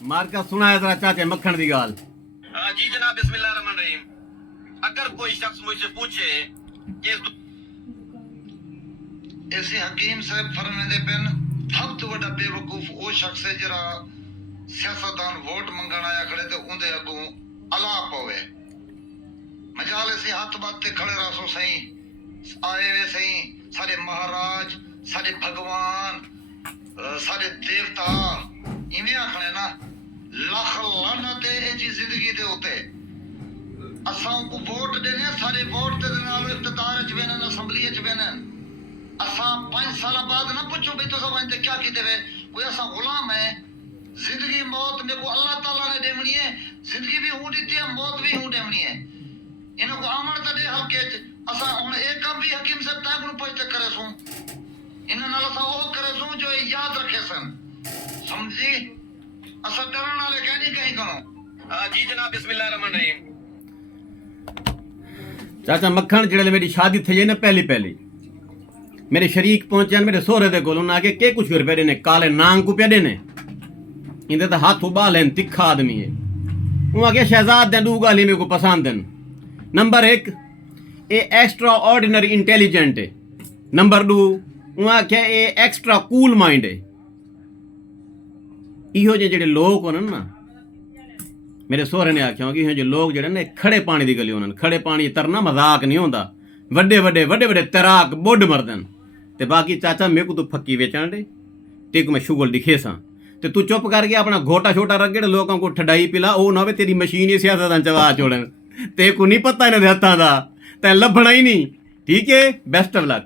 मार्का सुना है जरा चाचे मक्खन दी गाल। जी जनाब, बिस्मिल्लाह रहमान रहीम। अगर कोई शख्स मुझसे पूछे कि ऐसे हकीम साहब फरमाते पेन सब तो बड़ा बेवकूफ वो शख्स है जरा सियासतदान वोट मंगण आया खड़े ते उंदे अगू अला पवे मजाल से हाथ बाते खड़े रासो सही आए वे सही सारे महाराज सारे भगवान सारे देवता इवें आखने ना लख लानत है जी जिंदगी दे उते असां को वोट देने सारे वोट दे नाल इख्तियार च वेनन असम्बली च वेनन असां 5 साल बाद ना पूछो भाई तो सब क्या कीते वे कोई असां गुलाम है जिंदगी मौत मेरे को अल्लाह ताला ने देवनी है जिंदगी भी हूं दी है मौत भी हूं देवनी है इनको आमण त दे हल्के च असां हुन एक कम भी हकीम साहब ताक नु पहुंच करे सू इन नाल असां ओ करे सू जो याद रखे सन समझी असां डरण वाले कहीं कहीं करो जी जनाब, बिस्मिल्लाह रहमान रहीम। चाचा मक्खन जेड़े मेरी शादी थी ना पहली मेरे शरीक पहुंचे मेरे सोहरे दे कोल उन्हें आके के कुछ रुपये देने काले नांग को पे देने इंदे तो हाथ उबाल हैं तिखा आदमी है वो आके शहजाद दे दू गाली मेरे को पसंद हैं। नंबर 1 ए एक्स्ट्रा ऑर्डिनरी इंटेलिजेंट है। नंबर 2 वो आके ए एक्स्ट्रा कूल माइंड है। इहो जेड़े लोग होने ना मेरे सोहरे ने आख्या कि जो लोग जड़े ने खड़े पानी की गली होने खड़े पानी तरना मजाक नहीं होता वड्डे तैराक बुढ़ मरदन ते बाकी चाचा मेरे को तू फक्की बेचण दे ते को मैं शुगल दिखे सा ते तू चुप करके अपना घोटा छोटा रगड़ लोगों को ठंडाई पिला ओ ना वे तेरी मशीन ही सियासत चवा छोड़न ते को नहीं पता इन्हें हत्थां दा ते लभना ही नहीं। ठीक है, बेस्ट ऑफ लक।